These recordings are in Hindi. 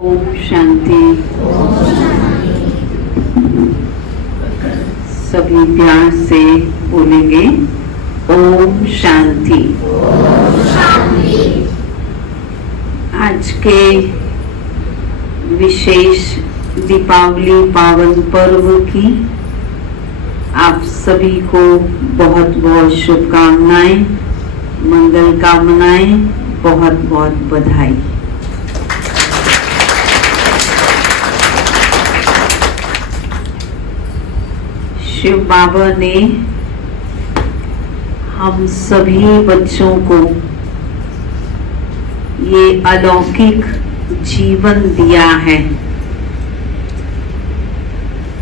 ओम शांति। सभी प्यार से बोलेंगे ओम शांति। आज के विशेष दीपावली पावन पर्व की आप सभी को बहुत बहुत शुभकामनाएं, मंगल कामनाएं, बहुत बहुत बधाई। शिव बाबा ने हम सभी बच्चों को ये अलौकिक जीवन दिया है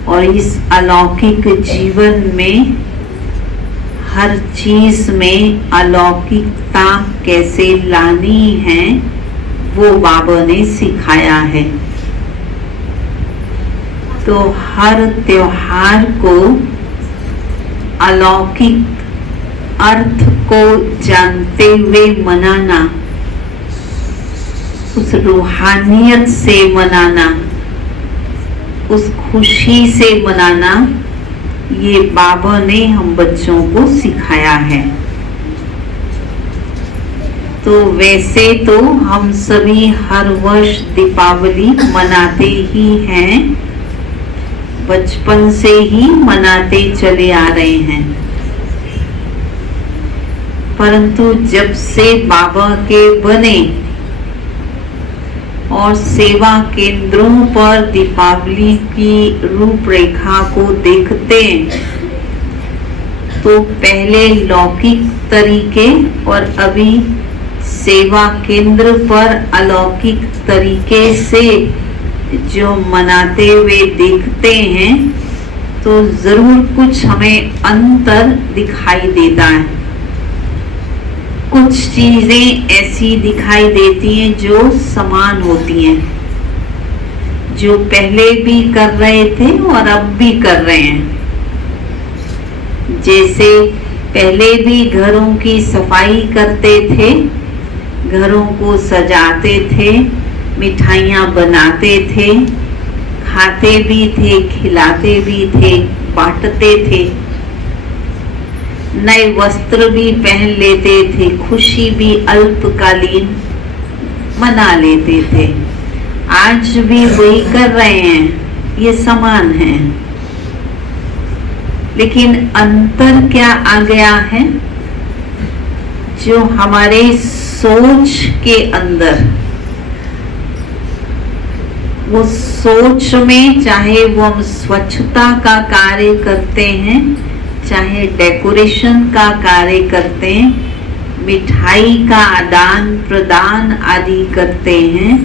और इस अलौकिक जीवन में हर चीज में अलौकिकता कैसे लानी है वो बाबा ने सिखाया है। तो हर त्योहार को अलौकिक अर्थ को जानते हुए मनाना, उस रूहानियत से मनाना, उस खुशी से मनाना, ये बाबा ने हम बच्चों को सिखाया है। तो वैसे तो हम सभी हर वर्ष दीपावली मनाते ही हैं, बचपन से ही मनाते चले आ रहे हैं, परंतु जब से बाबा के बने और सेवा केंद्रों पर दीपावली की रूपरेखा को देखते हैं तो पहले लौकिक तरीके और अभी सेवा केंद्र पर अलौकिक तरीके से जो मनाते हुए देखते हैं तो जरूर कुछ हमें अंतर दिखाई देता है। कुछ चीजें ऐसी दिखाई देती हैं जो समान होती हैं, जो पहले भी कर रहे थे और अब भी कर रहे हैं। जैसे पहले भी घरों की सफाई करते थे, घरों को सजाते थे, मिठाइयाँ बनाते थे, खाते भी थे, खिलाते भी थे, बांटते थे, नए वस्त्र भी पहन लेते थे, खुशी भी अल्पकालीन मना लेते थे। आज भी वही कर रहे हैं, ये समान है। लेकिन अंतर क्या आ गया है? जो हमारे सोच के अंदर, वो सोच में, चाहे वो हम स्वच्छता का कार्य करते हैं, चाहे डेकोरेशन का कार्य करते हैं, मिठाई का आदान प्रदान आदि करते हैं,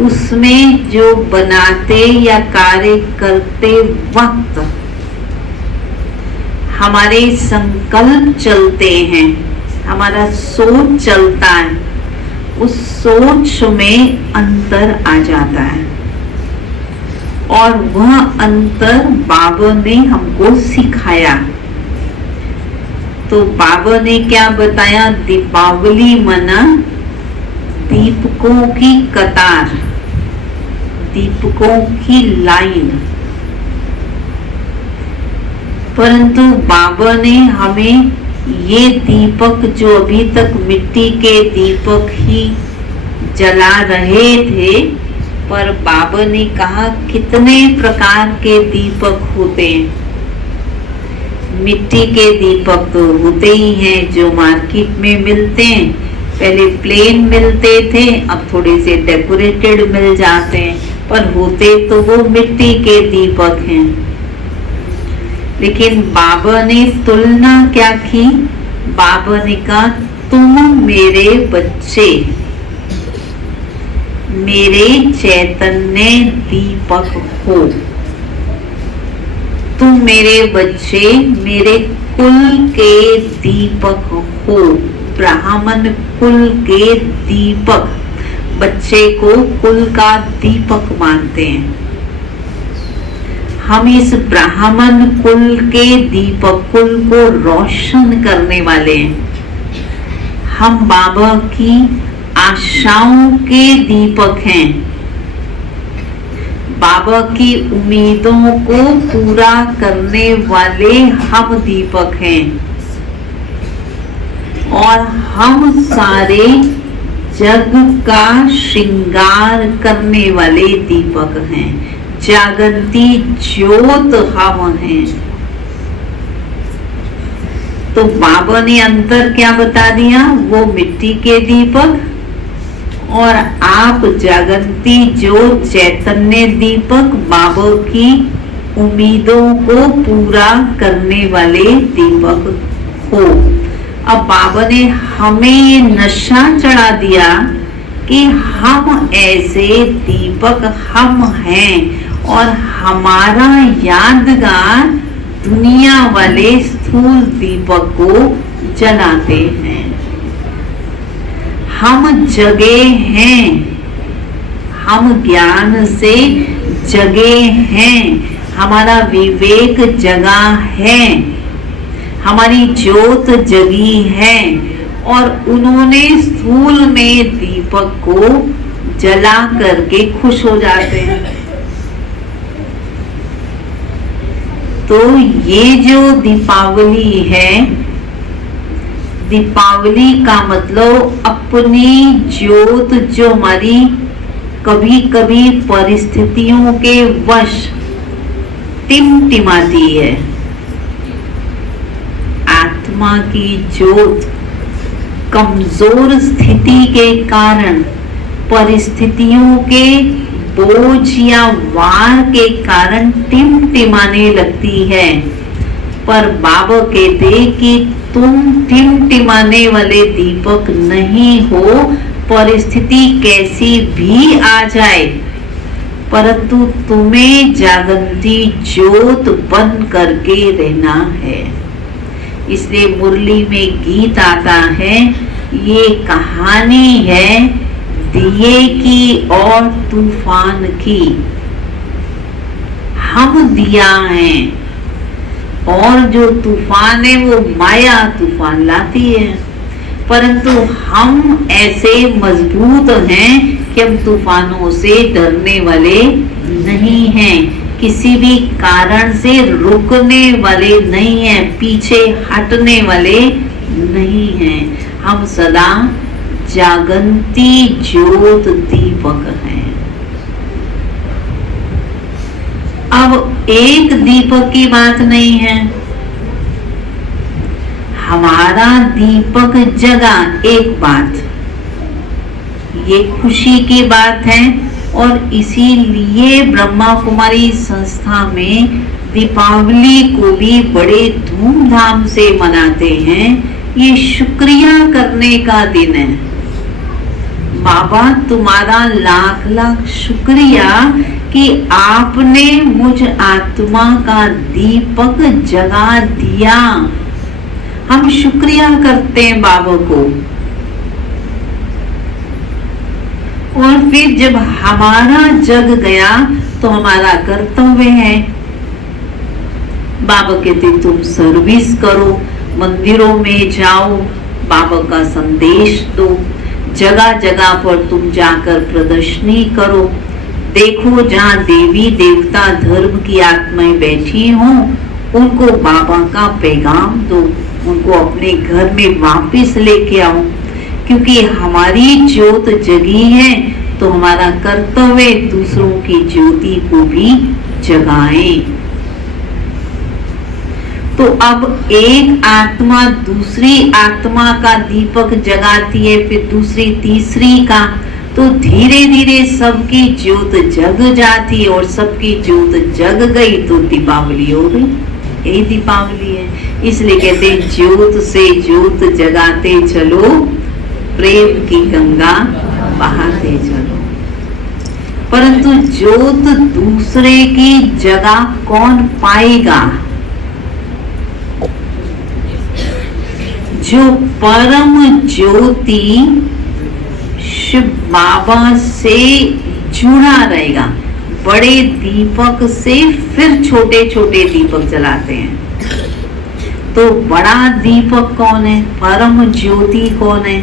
उसमें जो बनाते या कार्य करते वक्त हमारे संकल्प चलते हैं, हमारा सोच चलता है, उस सोच में अंतर आ जाता है और वह अंतर बाबा ने हमको सिखाया। तो बाबा ने क्या बताया? दीपावली मना दीपकों की कतार, दीपकों की लाइन। परंतु बाबा ने हमें ये दीपक, जो अभी तक मिट्टी के दीपक ही जला रहे थे, पर बाबा ने कहा कितने प्रकार के दीपक होते हैं। मिट्टी के दीपक तो होते ही हैं जो मार्केट में मिलते हैं, पहले प्लेन मिलते थे, अब थोड़े से डेकोरेटेड मिल जाते हैं, पर होते तो वो मिट्टी के दीपक हैं। लेकिन बाबा ने तुलना क्या की? बाबा ने कहा तुम मेरे बच्चे, मेरे चैतन्य दीपक हो, तुम मेरे बच्चे, मेरे कुल के दीपक हो। ब्राह्मण कुल के दीपक, बच्चे को कुल का दीपक मानते हैं। हम इस ब्राह्मण कुल के दीपक, कुल को रोशन करने वाले हैं। हम बाबा की आशाओं के दीपक हैं। बाबा की उम्मीदों को पूरा करने वाले हम दीपक हैं और हम सारे जग का श्रृंगार करने वाले दीपक हैं। जागंती ज्योत हम हैं। तो बाबा ने अंतर क्या बता दिया? वो मिट्टी के दीपक और आप जागंती ज्योत चैतन्य दीपक, बाबा की उम्मीदों को पूरा करने वाले दीपक हो। अब बाबा ने हमें ये नशा चढ़ा दिया कि हम ऐसे दीपक हम हैं और हमारा यादगार दुनिया वाले स्थूल दीपक को जलाते हैं। हम जगे हैं, हम ज्ञान से जगे हैं, हमारा विवेक जगा है, हमारी ज्योत जगी है और उन्होंने स्थूल में दीपक को जला करके खुश हो जाते हैं। तो ये जो दीपावली है, दीपावली का मतलब अपनी ज्योत जो हमारी कभी कभी परिस्थितियों के वश टिमटिमाती है, आत्मा की ज्योत कमजोर स्थिति के कारण, परिस्थितियों के बोझ या वार के कारण टिमटिमाने लगती है। पर बाबा कहते कि तुम टिमटिमाने वाले दीपक नहीं हो। परिस्थिति कैसी भी आ जाए, परंतु तुम्हें जागंती ज्योत बन करके रहना है। इसलिए मुरली में गीत आता है, ये कहानी है दिए की और तूफान की। हम दिया हैं और जो तूफान है वो माया तूफान लाती है, परंतु हम ऐसे मजबूत हैं कि हम तूफानों से डरने वाले नहीं हैं, किसी भी कारण से रुकने वाले नहीं हैं, पीछे हटने वाले नहीं हैं। हम सदा जागंती ज्योत दीपक हैं। अब एक दीपक की बात नहीं है, हमारा दीपक जगा एक बात, ये खुशी की बात है। और इसीलिए ब्रह्मा कुमारी संस्था में दीपावली को भी बड़े धूमधाम से मनाते हैं। ये शुक्रिया करने का दिन है। बाबा तुम्हारा लाख लाख शुक्रिया कि आपने मुझ आत्मा का दीपक जगा दिया। हम शुक्रिया करते हैं बाबा को। और फिर जब हमारा जग गया तो हमारा कर्तव्य है, बाबा कहते तुम सर्विस करो, मंदिरों में जाओ, बाबा का संदेश दो, जगह जगह पर तुम जाकर प्रदर्शनी करो, देखो जहाँ देवी देवता धर्म की आत्माएं बैठी हों उनको बाबा का पैगाम दो, उनको अपने घर में वापस लेके आओ। क्योंकि हमारी ज्योत जगी है तो हमारा कर्तव्य दूसरों की ज्योति को भी जगाएं। तो अब एक आत्मा दूसरी आत्मा का दीपक जगाती है, फिर दूसरी तीसरी का, तो धीरे धीरे सबकी ज्योत जग जाती और सबकी ज्योत जग गई तो दीपावली हो गई। यही दीपावली है। इसलिए कहते हैं ज्योत से ज्योत जगाते चलो, प्रेम की गंगा बहाते चलो। परंतु ज्योत दूसरे की जगह कौन पाएगा? जो परम ज्योति शिव बाबा से जुड़ा रहेगा, बड़े दीपक से फिर छोटे छोटे दीपक जलाते हैं। तो बड़ा दीपक कौन है? परम ज्योति कौन है?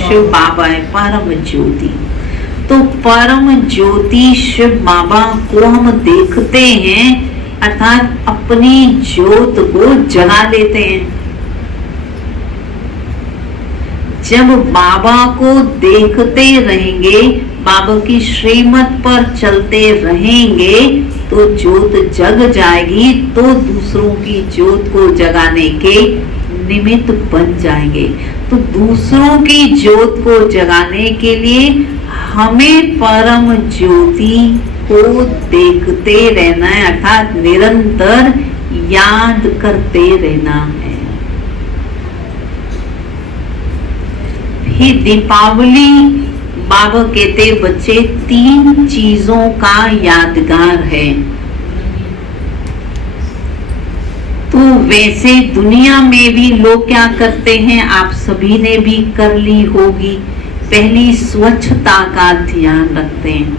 शिव बाबा है परम ज्योति। तो परम ज्योति शिव बाबा को हम देखते हैं, अर्थात अपनी ज्योत को जगा लेते हैं। जब बाबा को देखते रहेंगे, बाबा की श्रीमत पर चलते रहेंगे, तो ज्योत जग जाएगी, तो दूसरों की ज्योत को जगाने के निमित्त बन जाएंगे। तो दूसरों की ज्योत को जगाने के लिए हमें परम ज्योति को देखते रहना है, अर्थात निरंतर याद करते रहना है। फिर दीपावली बाबा कहते बच्चे 3 चीजों का यादगार है। तो वैसे दुनिया में भी लोग क्या करते हैं, आप सभी ने भी कर ली होगी। पहली स्वच्छता का ध्यान रखते हैं,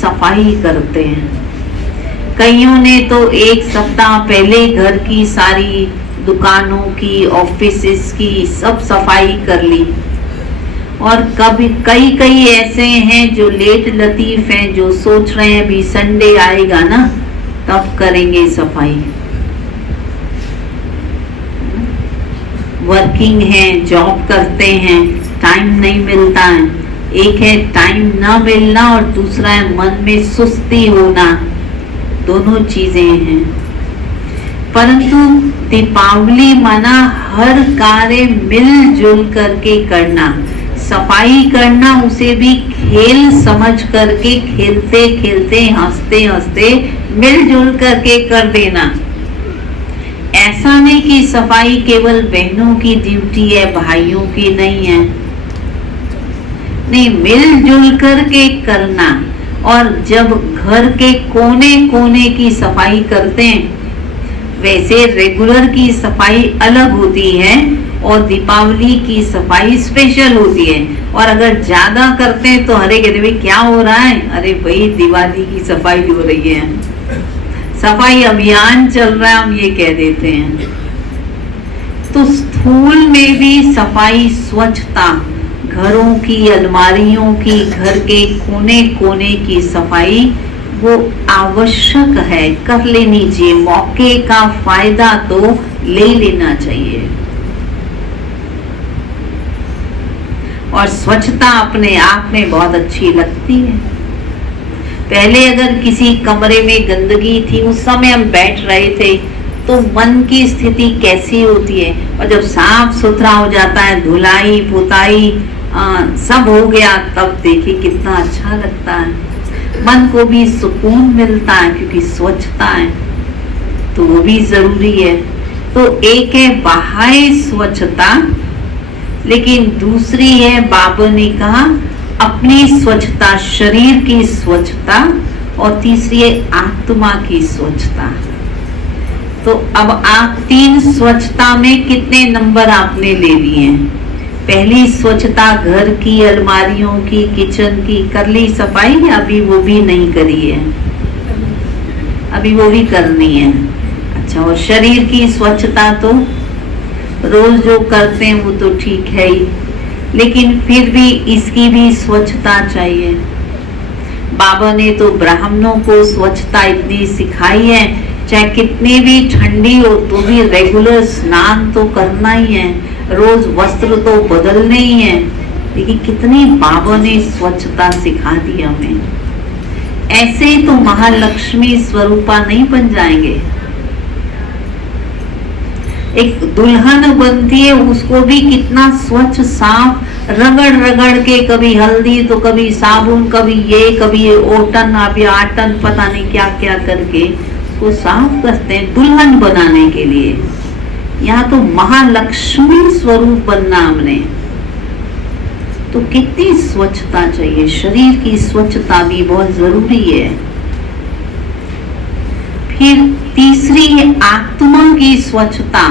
सफाई करते हैं। कईयों ने तो 1 सप्ताह पहले घर की सारी दुकानों की, ऑफिसेस की सब सफाई कर ली। और कभी कई ऐसे हैं जो लेट लतीफ हैं, जो सोच रहे हैं अभी संडे आएगा ना तब करेंगे सफाई। वर्किंग हैं, जॉब करते हैं, टाइम नहीं मिलता है। एक है टाइम ना मिलना और दूसरा है मन में सुस्ती होना, दोनों चीजें हैं। परंतु दीपावली माना हर कार्य मिलजुल करके करना, सफाई करना उसे भी खेल समझ करके, खेलते खेलते, हंसते हंसते मिलजुल करके कर देना। ऐसा नहीं कि सफाई केवल बहनों की ड्यूटी है, भाइयों की नहीं है। नहीं, मिलजुल करके करना। और जब घर के कोने कोने की सफाई करते हैं, वैसे रेगुलर की सफाई अलग होती है और दीपावली की सफाई स्पेशल होती है। और अगर ज्यादा करते हैं तो हरे कहते भाई क्या हो रहा है, अरे भाई दिवाली की सफाई हो रही है, सफाई अभियान चल रहा है, हम ये कह देते हैं। तो स्थूल में भी सफाई, स्वच्छता, घरों की, अलमारियों की, घर के कोने कोने की सफाई वो आवश्यक है, कर लेनी चाहिए। मौके का फायदा तो ले लेना चाहिए। और स्वच्छता अपने आप में बहुत अच्छी लगती है। पहले अगर किसी कमरे में गंदगी थी, उस समय हम बैठ रहे थे, तो मन की स्थिति कैसी होती है। और जब साफ सुथरा हो जाता है, धुलाई पुताई सब हो गया, तब देखिए कितना अच्छा लगता है। मन को भी सुकून मिलता है, क्योंकि स्वच्छता है, तो वो भी जरूरी है। तो एक है बाह्य स्वच्छता, लेकिन दूसरी है बाबा ने कहा अपनी स्वच्छता, शरीर की स्वच्छता, और तीसरी है आत्मा की स्वच्छता। तो अब आप 3 स्वच्छता में कितने नंबर आपने ले लिए हैं? पहली स्वच्छता घर की, अलमारियों की, किचन की कर ली सफाई, या अभी वो भी नहीं करी है? अभी वो भी करनी है। अच्छा, और शरीर की स्वच्छता तो रोज जो करते हैं वो तो ठीक है ही, लेकिन फिर भी इसकी भी स्वच्छता चाहिए। बाबा ने तो ब्राह्मणों को स्वच्छता इतनी सिखाई है, चाहे कितनी भी ठंडी हो तो भी रेगुलर स्नान तो करना ही है, रोज वस्त्र तो बदलने ही है। लेकिन कितनी बाबा ने स्वच्छता सिखा दी हमें। ऐसे ही तो महालक्ष्मी स्वरूपा नहीं बन जाएंगे। एक दुल्हन बनती है, उसको भी कितना स्वच्छ साफ रगड़ रगड़ के, कभी हल्दी तो कभी साबुन, कभी ये ओटन, अभी आटन, पता नहीं क्या क्या करके उसको साफ करते हैं दुल्हन बनाने के लिए। यहाँ तो महालक्ष्मी स्वरूप बनना हमने, तो कितनी स्वच्छता चाहिए। शरीर की स्वच्छता भी बहुत जरूरी है। फिर तीसरी है आत्मा की स्वच्छता।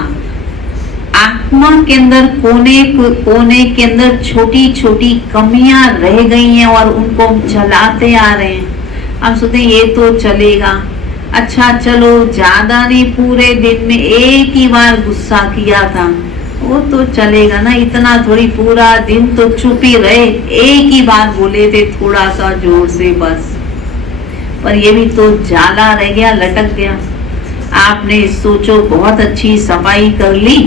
आत्मा के अंदर कोने के अंदर छोटी छोटी कमियां रह गई हैं और उनको हम चलाते आ रहे हैं। हम सोचते हैं ये तो चलेगा, अच्छा चलो ज्यादा नहीं, पूरे दिन में एक ही बार गुस्सा किया था, वो तो चलेगा ना, इतना थोड़ी पूरा दिन तो चुप ही रहे, एक ही बार बोले थे थोड़ा सा जोर से बस, पर ये भी तो जाला रह गया, लटक गया। आपने सोचो बहुत अच्छी सफाई कर ली,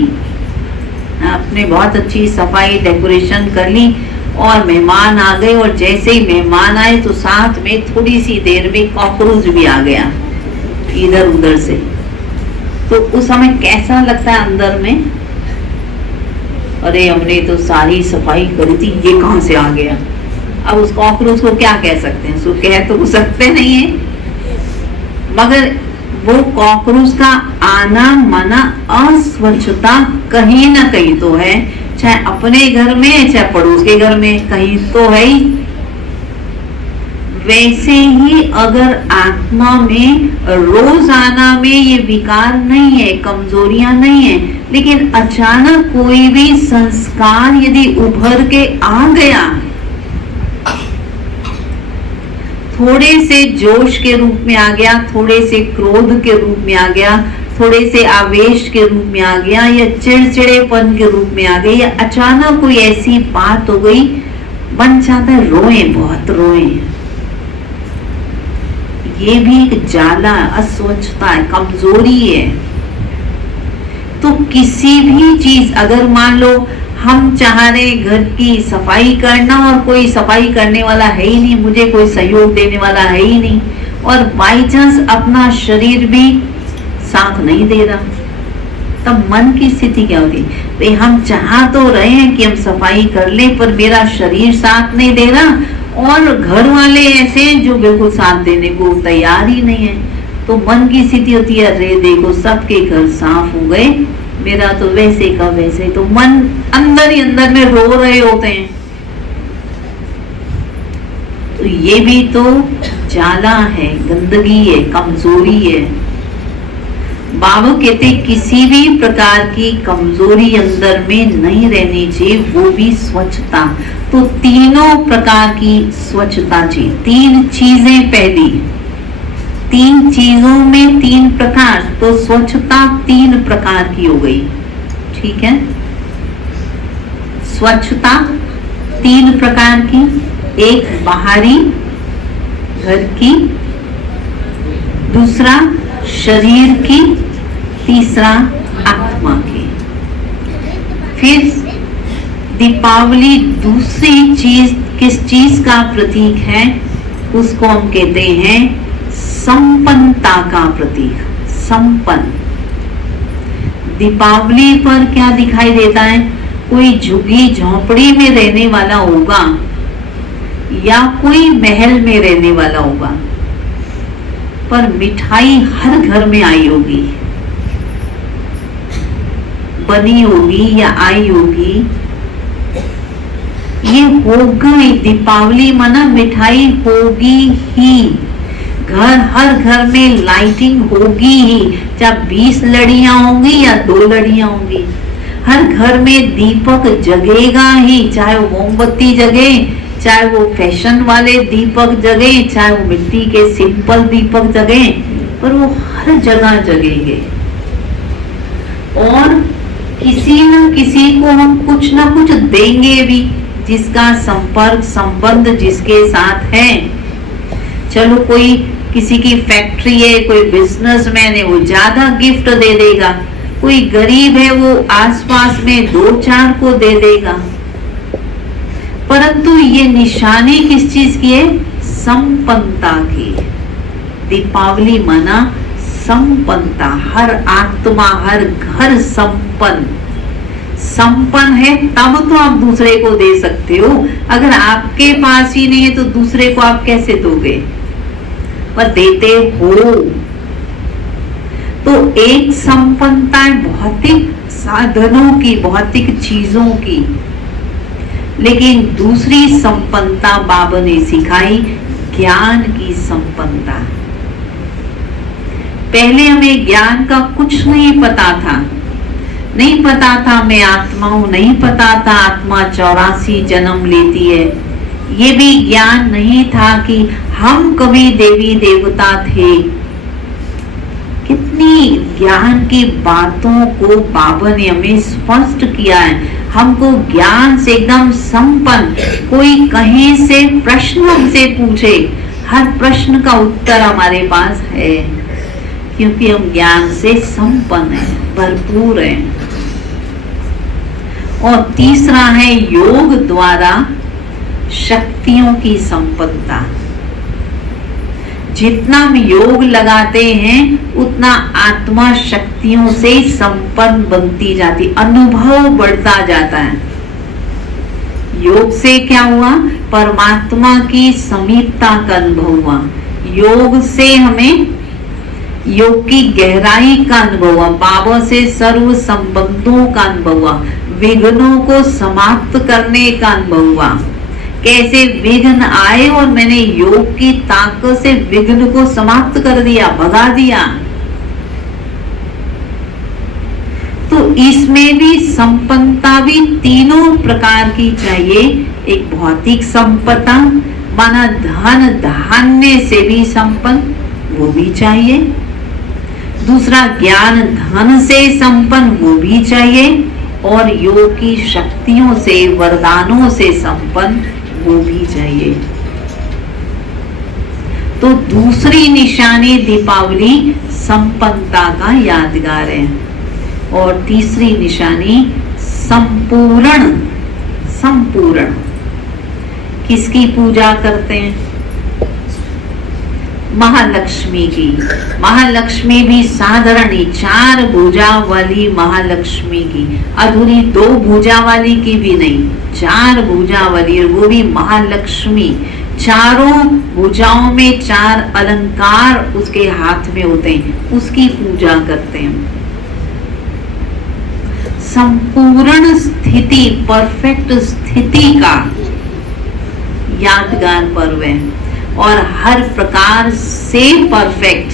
आपने बहुत अच्छी सफाई डेकोरेशन कर ली और मेहमान आ गए, और जैसे ही मेहमान आए तो साथ में थोड़ी सी देर में कॉकरोच भी आ गया इधर उधर से, तो उस समय कैसा लगता है अंदर में, अरे हमने तो सारी सफाई करी थी, ये कहां से आ गया। अब उस कॉकरोच को क्या कह सकते हैं, उसको कह तो सकते नहीं है, मगर वो कॉकरोच का आना माना अस्वच्छता कहीं ना कहीं तो है, चाहे अपने घर में चाहे पड़ोस के घर में, कहीं तो है ही। वैसे ही अगर आत्मा में रोजाना में ये विकार नहीं है, कमजोरियां नहीं है, लेकिन अचानक कोई भी संस्कार यदि उभर के आ गया, थोड़े से जोश के रूप में आ गया, थोड़े से क्रोध के रूप में आ गया, थोड़े से आवेश के रूप में आ गया, या चिड़चिड़ेपन के रूप में आ गई, या अचानक कोई ऐसी बात हो गई, मन चाहता है रोए, बहुत रोए, ये भी एक जाला, अस्वच्छता है, कमजोरी है। तो किसी भी चीज, अगर मान लो हम चाह रहे घर की सफाई करना और कोई सफाई करने वाला है ही नहीं, मुझे कोई सहयोग देने वाला है ही नहीं, और बाई चांस अपना शरीर भी साथ नहीं दे रहा, तब मन की स्थिति क्या होती है, भाई हम चाह तो रहे हैं कि हम सफाई कर लें, पर मेरा शरीर साथ नहीं दे रहा, और घर वाले ऐसे हैं जो बिल्कुल साथ देने को तैयार ही नहीं है, तो मन की स्थिति होती है, अरे देखो सबके घर साफ हो गए, मेरा तो वैसे का वैसे, तो मन अंदर ही अंदर में रो रहे होते हैं। तो ये भी तो जाला है, गंदगी है, कमजोरी है। बाबा कहते किसी भी प्रकार की कमजोरी अंदर में नहीं रहनी चाहिए, वो भी स्वच्छता। तो तीनों प्रकार की स्वच्छता चाहिए, तीन चीजें, पहली तीन चीजों में तीन प्रकार, तो स्वच्छता तीन प्रकार की हो गई, ठीक है। स्वच्छता तीन प्रकार की, एक बाहरी घर की, दूसरा शरीर की, तीसरा आत्मा की। फिर दीपावली दूसरी चीज, किस चीज का प्रतीक है, उसको हम कहते हैं संपन्नता का प्रतीक, संपन्न। दीपावली पर क्या दिखाई देता है, कोई झुग्गी झोंपड़ी में रहने वाला होगा या कोई महल में रहने वाला होगा, पर मिठाई हर घर में आई होगी, बनी होगी या आई होगी, ये होगा ही। दीपावली माना मिठाई होगी ही, घर, हर घर में लाइटिंग होगी ही, चाहे 20 लड़ियां होंगी या 2 लड़ियां होंगी, हर घर में दीपक जगेगा ही, चाहे वो मोमबत्ती जगे, चाहे वो फैशन वाले दीपक जगे, चाहे वो मिट्टी के सिंपल दीपक जगे, पर वो हर जगह जगेंगे। और किसी न किसी को हम कुछ ना कुछ देंगे भी, जिसका संपर्क संबंध जिसके साथ है। चलो कोई किसी की फैक्ट्री है, कोई बिजनेसमैन है, वो ज्यादा गिफ्ट दे देगा, कोई गरीब है वो आसपास में 2-4 को दे देगा, परंतु ये निशानी किस चीज की है, संपन्नता की। दीपावली माना संपन्नता, हर आत्मा हर घर संपन्न, संपन्न है तब तो आप दूसरे को दे सकते हो। अगर आपके पास ही नहीं है तो दूसरे को आप कैसे दोगे, पर देते हो। तो एक संपन्नता है भौतिक साधनों की, भौतिक चीजों की, लेकिन दूसरी संपन्नता बाबा ने सिखाई ज्ञान की संपन्नता। पहले हमें ज्ञान का कुछ नहीं पता था, नहीं पता था मैं आत्मा हूं, नहीं पता था आत्मा 84 जन्म लेती है, ये भी ज्ञान नहीं था कि हम कभी देवी देवता थे। कितना कितनी ज्ञान की बातों को बाबा ने हमें स्पष्ट किया है। हमको ज्ञान से एकदम संपन्न, कोई कहीं से प्रश्न हमसे पूछे, हर प्रश्न का उत्तर हमारे पास है, क्योंकि हम ज्ञान से संपन्न हैं, भरपूर हैं। और तीसरा है योग द्वारा शक्तियों की संपन्नता। जितना हम योग लगाते हैं उतना आत्मा शक्तियों से संपन्न बनती जाती, अनुभव बढ़ता जाता है। योग से क्या हुआ? परमात्मा की समीपता का अनुभव हुआ। योग से हमें योग की गहराई का अनुभव हुआ, बाबा से सर्व संबंधों का अनुभव हुआ, विघ्नों को समाप्त करने का अनुभव हुआ। कैसे विघ्न आए और मैंने योग की ताकत से विघ्न को समाप्त कर दिया, भगा दिया। तो इसमें भी संपन्नता भी तीनों प्रकार की चाहिए। एक भौतिक संपदा, माना धन धान्य से भी संपन्न, वो भी चाहिए। दूसरा ज्ञान धन से संपन्न, वो भी चाहिए। और योग की शक्तियों से, वरदानों से संपन्न, वो भी चाहिए। तो दूसरी निशानी दीपावली संपन्नता का यादगार है। और तीसरी निशानी संपूर्ण। संपूर्ण किसकी पूजा करते हैं? महालक्ष्मी की। महालक्ष्मी भी साधारण ही, 4 भुजा वाली महालक्ष्मी की, अधूरी 2 भुजा वाली की भी नहीं, 4 भुजा वाली, और वो भी महालक्ष्मी। चारों भुजाओं में 4 अलंकार उसके हाथ में होते हैं, उसकी पूजा करते हैं। संपूर्ण स्थिति, परफेक्ट स्थिति का यादगार पर्व है। और हर प्रकार से परफेक्ट,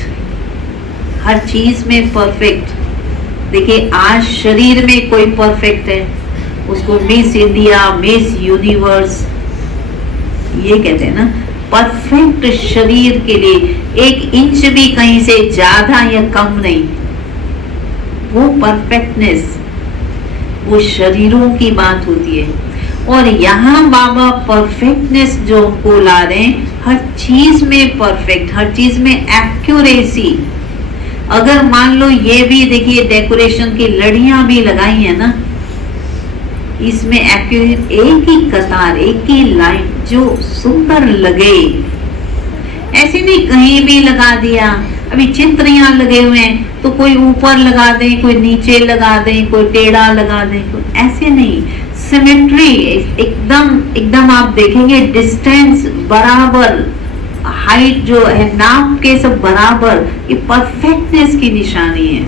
हर चीज में परफेक्ट। देखिए आज शरीर में कोई परफेक्ट है, उसको मिस इंडिया, मिस यूनिवर्स ये कहते हैं ना। परफेक्ट शरीर के लिए 1 इंच भी कहीं से ज्यादा या कम नहीं, वो परफेक्टनेस, वो शरीरों की बात होती है। और यहाँ बाबा परफेक्टनेस जो हमको ला रहे हैं, हर चीज में परफेक्ट, हर चीज में एक्यूरेसी। अगर मान लो ये भी देखिए डेकोरेशन की लड़ियां भी लगाई है ना, इसमें एक्यूरेट, एक ही कतार, एक ही लाइन जो सुंदर लगे, ऐसे नहीं कहीं भी लगा दिया। अभी चित्र यहाँ लगे हुए हैं तो कोई ऊपर लगा दे, कोई नीचे लगा दे, कोई टेढ़ा लगा दे, ऐसे नहीं। सिमेट्री एकदम आप देखेंगे, डिस्टेंस बराबर, हाइट जो है नाप के सब बराबर, ये परफेक्टनेस की निशानी है।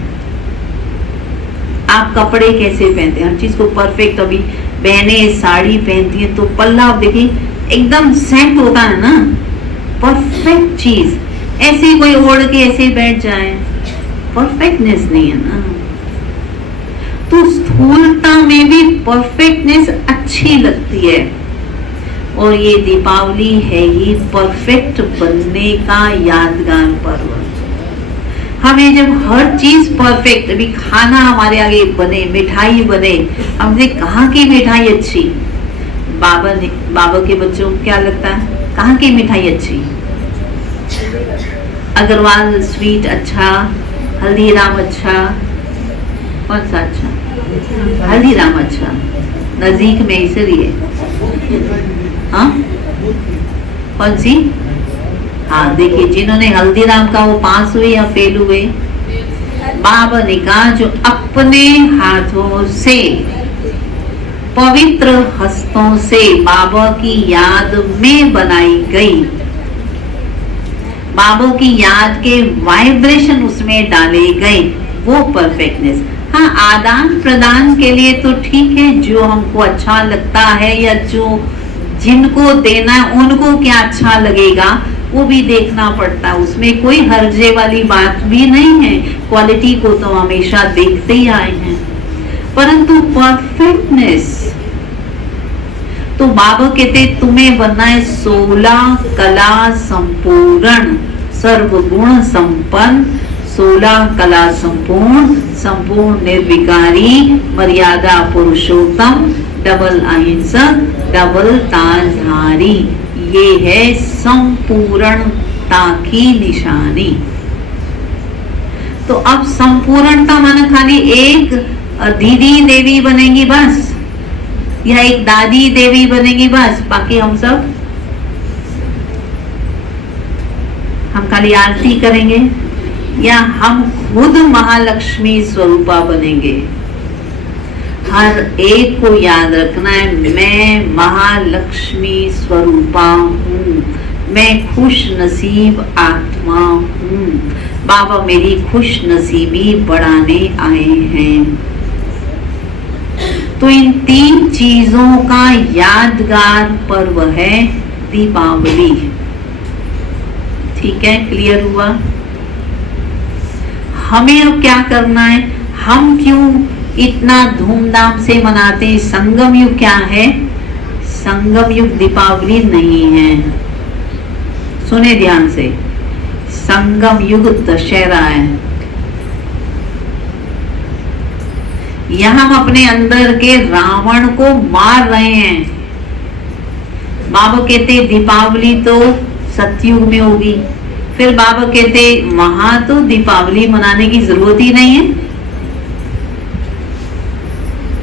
आप कपड़े कैसे पहनते हैं, हर चीज को परफेक्ट। अभी बहनें साड़ी पहनती हैं तो पल्ला आप देखिए एकदम सेट होता है ना, परफेक्ट चीज। ऐसे कोई ओढ़ के ऐसे बैठ जाए, परफेक्टनेस नहीं है ना। तो स्थूलता में भी परफेक्टनेस अच्छी लगती है। और ये दीपावली है ही परफेक्ट बनने का यादगार पर्व। हमें जब हर चीज परफेक्ट, अभी खाना हमारे आगे बने, मिठाई बने, हमने कहाँ की मिठाई अच्छी, बाबा के बच्चों को क्या लगता है कहाँ की मिठाई अच्छी? अग्रवाल स्वीट अच्छा, हल्दीराम अच्छा, कौन सा अच्छा? हल्दीराम अच्छा, नजदीक में इसलिए। हाँ कौन सी? हाँ देखिए, जिन्होंने हल्दीराम का वो पास हुए या फेल हुए, बाबा ने कहा जो अपने हाथों से, पवित्र हस्तों से बाबा की याद में बनाई गई, बाबा की याद के वाइब्रेशन उसमें डाले गए, वो परफेक्टनेस। हाँ आदान प्रदान के लिए तो ठीक है, जो हमको अच्छा लगता है या जो जिनको देना है उनको क्या अच्छा लगेगा वो भी देखना पड़ता है, उसमें कोई हर्जे वाली बात भी नहीं है। क्वालिटी को तो हमेशा देखते ही आए हैं, परंतु परफेक्टनेस तो बाबा कहते तुम्हें बनना है 16 कला संपूर्ण, सर्वगुण संपन्न, 16 कला संपूर्ण, संपूर्ण निर्विकारी, मर्यादा पुरुषोत्तम, डबल अहिंसक, डबल ताजधारी। ये है संपूर्णता की निशानी। तो अब संपूर्णता माना खाली एक दीदी देवी बनेगी बस, या एक दादी देवी बनेगी बस, बाकी हम खाली आरती करेंगे, या हम खुद महालक्ष्मी स्वरूपा बनेंगे। हर एक को याद रखना है, मैं महालक्ष्मी स्वरूपा हूँ, मैं खुश नसीब आत्मा हूँ, बाबा मेरी खुश नसीबी बढ़ाने आए हैं। तो इन 3 चीजों का यादगार पर्व है दीपावली। ठीक है, क्लियर हुआ? हमें अब क्या करना है, हम क्यों इतना धूमधाम से मनाते हैं? संगम युग क्या है? संगम युग दीपावली नहीं है, सुने ध्यान से। संगम युग दशहरा है। यहां हम अपने अंदर के रावण को मार रहे हैं। बाबा कहते दीपावली तो सतयुग में होगी, फिर बाबा कहते वहां तो दीपावली मनाने की जरूरत ही नहीं है,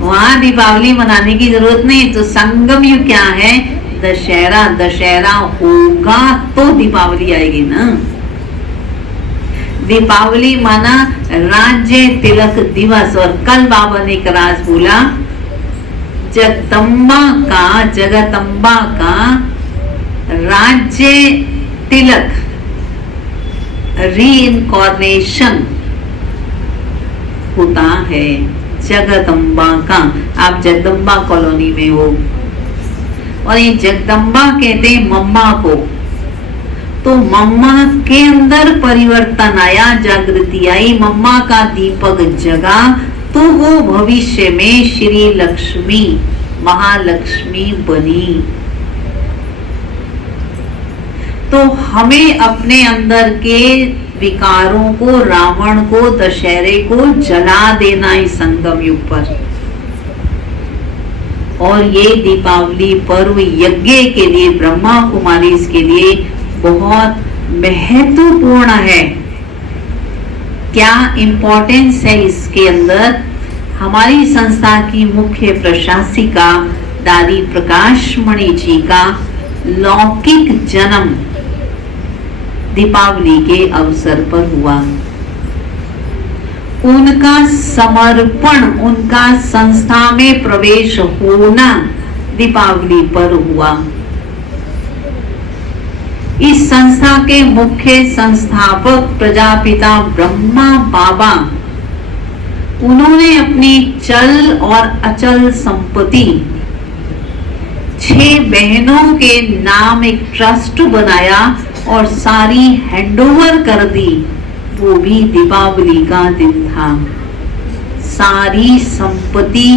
वहां दीपावली मनाने की जरूरत नहीं। तो संगम युग क्या है? दशहरा। दशहरा होगा तो दीपावली आएगी ना। दीपावली माना राज्य तिलक दिवस। और कल बाबा ने एक राज बोला, जगदम्बा का राज्य तिलक रीइंकॉर्नेशन होता है। जगदम्बा का, आप जगदम्बा कॉलोनी में हो, और ये जगदम्बा कहते हैं मम्मा को। तो मम्मा के अंदर परिवर्तन आया, जागृति आई, मम्मा का दीपक जगा, तो वो भविष्य में श्री लक्ष्मी महालक्ष्मी बनी। तो हमें अपने अंदर के विकारों को, रावण को, दशहरे को जला देना इस संगम युग पर। और ये दीपावली पर्व यज्ञ के लिए, ब्रह्मा कुमारी के लिए बहुत महत्वपूर्ण है। क्या इंपॉर्टेंस है इसके अंदर? हमारी संस्था की मुख्य प्रशासिका दादी प्रकाशमणि जी का लौकिक जन्म दीपावली के अवसर पर हुआ। उनका समर्पण, उनका संस्था में प्रवेश होना दीपावली पर हुआ। इस संस्था के मुख्य संस्थापक प्रजापिता ब्रह्मा बाबा, उन्होंने अपनी चल और अचल संपत्ति 6 बहनों के नाम एक ट्रस्ट बनाया और सारी हैंडओवर कर दी। वो भी दीपावली का दिन था। सारी संपत्ति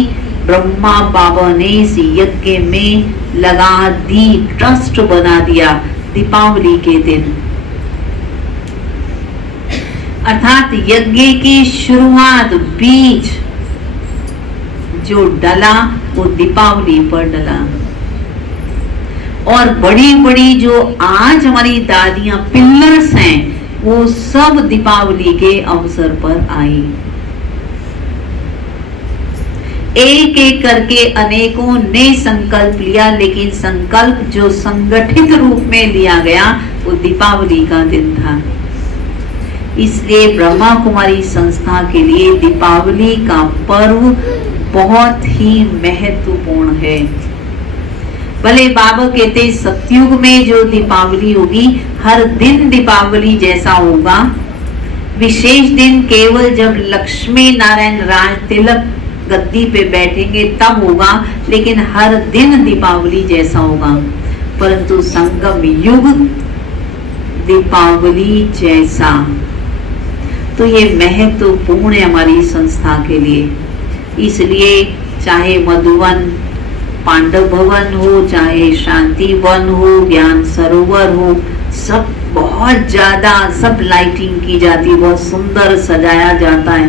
ब्रह्मा बाबा ने इस यज्ञ में लगा दी, ट्रस्ट बना दिया दीपावली के दिन। अर्थात यज्ञ की शुरुआत, बीज जो डला वो दीपावली पर डला। और बड़ी बड़ी जो आज हमारी दादियां पिलर्स हैं, वो सब दीपावली के अवसर पर आई। एक एक करके अनेकों ने संकल्प लिया, लेकिन संकल्प जो संगठित रूप में लिया गया वो दीपावली का दिन था। इसलिए ब्रह्मा कुमारी संस्था के लिए दीपावली का पर्व बहुत ही महत्वपूर्ण है। भले बाबा कहते सतयुग में जो दीपावली होगी, हर दिन दीपावली जैसा होगा। विशेष दिन केवल जब लक्ष्मी नारायण राज तिलक गद्दी पे बैठेंगे तब होगा, लेकिन हर दिन दीपावली जैसा होगा। परंतु संगम युग दीपावली जैसा, तो ये महत्वपूर्ण है हमारी संस्था के लिए। इसलिए चाहे मधुवन पांडव भवन हो, चाहे शांति वन हो, ज्ञान सरोवर हो, सब बहुत ज्यादा सब लाइटिंग की जाती है, बहुत सुंदर सजाया जाता है,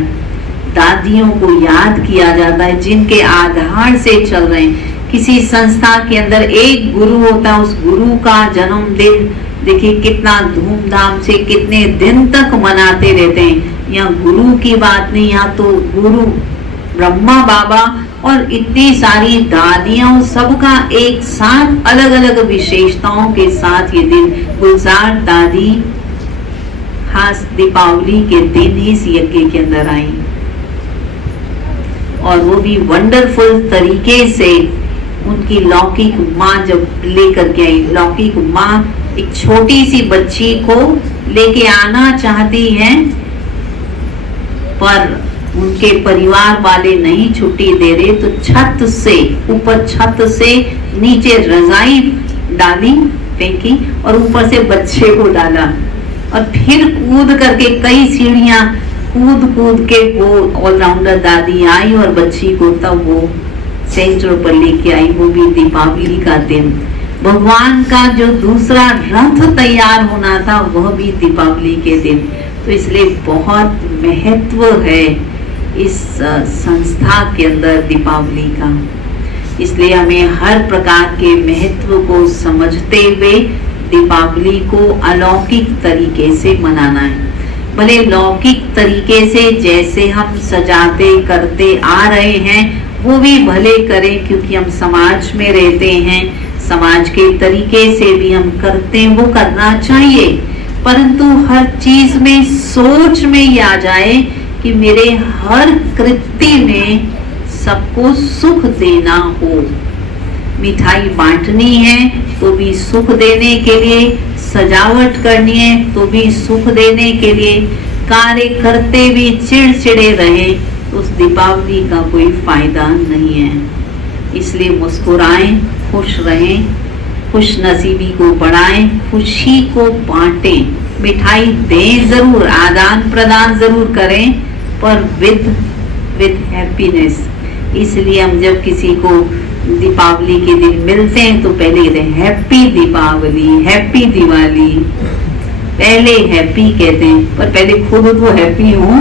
दादियों को याद किया जाता है जिनके आधार से चल रहे हैं। किसी संस्था के अंदर एक गुरु होता है, उस गुरु का जन्मदिन देखिए कितना धूमधाम से कितने दिन तक मनाते रहते हैं। यहाँ गुरु की बात नहीं, यहाँ तो गुरु ब्रह्मा बाबा और इतनी सारी दादियां, सबका एक साथ अलग अलग विशेषताओं के साथ ये दिन। गुलजार दादी खास दीपावली के दिन ही इस यज्ञ के अंदर आई और वो भी वंडरफुल तरीके से उनकी लौकिक माँ जब लेकर के आई। लौकिक माँ एक छोटी सी बच्ची को लेके आना चाहती है, पर उनके परिवार वाले नहीं छुट्टी दे रहे, तो छत से ऊपर, छत से नीचे रजाई डाली, फेंकी और ऊपर से बच्चे को डाला और फिर कूद करके कई सीढ़ियां कूद कूद के वो ऑलराउंडर दादी आई और बच्ची को तब वो सेंटर पर लेके आई। वो भी दीपावली का दिन। भगवान का जो दूसरा रथ तैयार होना था वह भी दीपावली के दिन। तो इसलिए बहुत महत्व है इस संस्था के अंदर दीपावली का। इसलिए हमें हर प्रकार के महत्व को समझते हुए दीपावली को अलौकिक तरीके से मनाना है। भले लौकिक तरीके से जैसे हम सजाते करते आ रहे हैं वो भी भले करें, क्योंकि हम समाज में रहते हैं, समाज के तरीके से भी हम करते हैं, वो करना चाहिए। परंतु हर चीज में सोच में ये आ जाए कि मेरे हर कृत्य में सबको सुख देना हो। मिठाई बांटनी है तो भी सुख देने के लिए, सजावट करनी है तो भी सुख देने के लिए, कार्य करते भी चिड़चिड़े रहे तो उस दीपावली का कोई फायदा नहीं है। इसलिए मुस्कुराएं, खुश रहें, खुश नसीबी को बढ़ाएं, खुशी को बांटें। मिठाई दें जरूर, आदान प्रदान जरूर करें, पर विद हैप्पीनेस। इसलिए हम जब किसी को दीपावली के दिन मिलते हैं तो पहले हैप्पी दीपावली, हैप्पी दिवाली, पहले हैप्पी कहते हैं, पर पहले खुद तो हैप्पी हूँ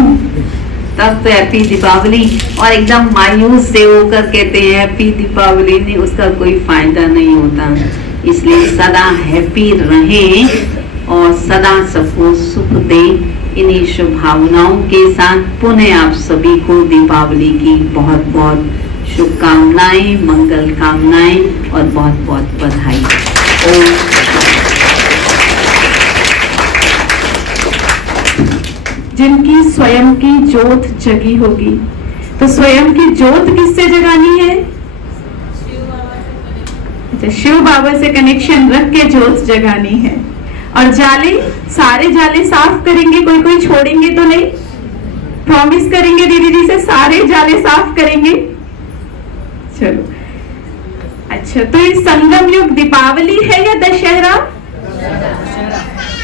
तब तो हैप्पी दीपावली। और एकदम मायूस से होकर कहते हैं हैप्पी दीपावली, नहीं, उसका कोई फायदा नहीं होता। इसलिए सदा हैप्पी रहें और सदा सबको सुख दें। इन्हीं शुभ भावनाओं के साथ पुनः आप सभी को दीपावली की बहुत बहुत शुभकामनाएं, मंगल कामनाएं और बहुत बहुत बधाई। जिनकी स्वयं की ज्योत जगी होगी, तो स्वयं की ज्योत किससे जगानी है? शिव बाबा से कनेक्शन रख के ज्योत जगानी है। और जाले, सारे जाले साफ करेंगे, कोई कोई छोड़ेंगे तो नहीं? प्रॉमिस करेंगे दीदी जी से सारे जाले साफ करेंगे। चलो अच्छा, तो ये संगम युग दीपावली है या दशहरा?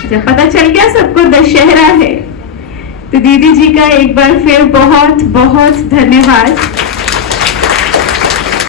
जब पता चल गया सबको दशहरा है, तो दीदी जी का एक बार फिर बहुत बहुत धन्यवाद।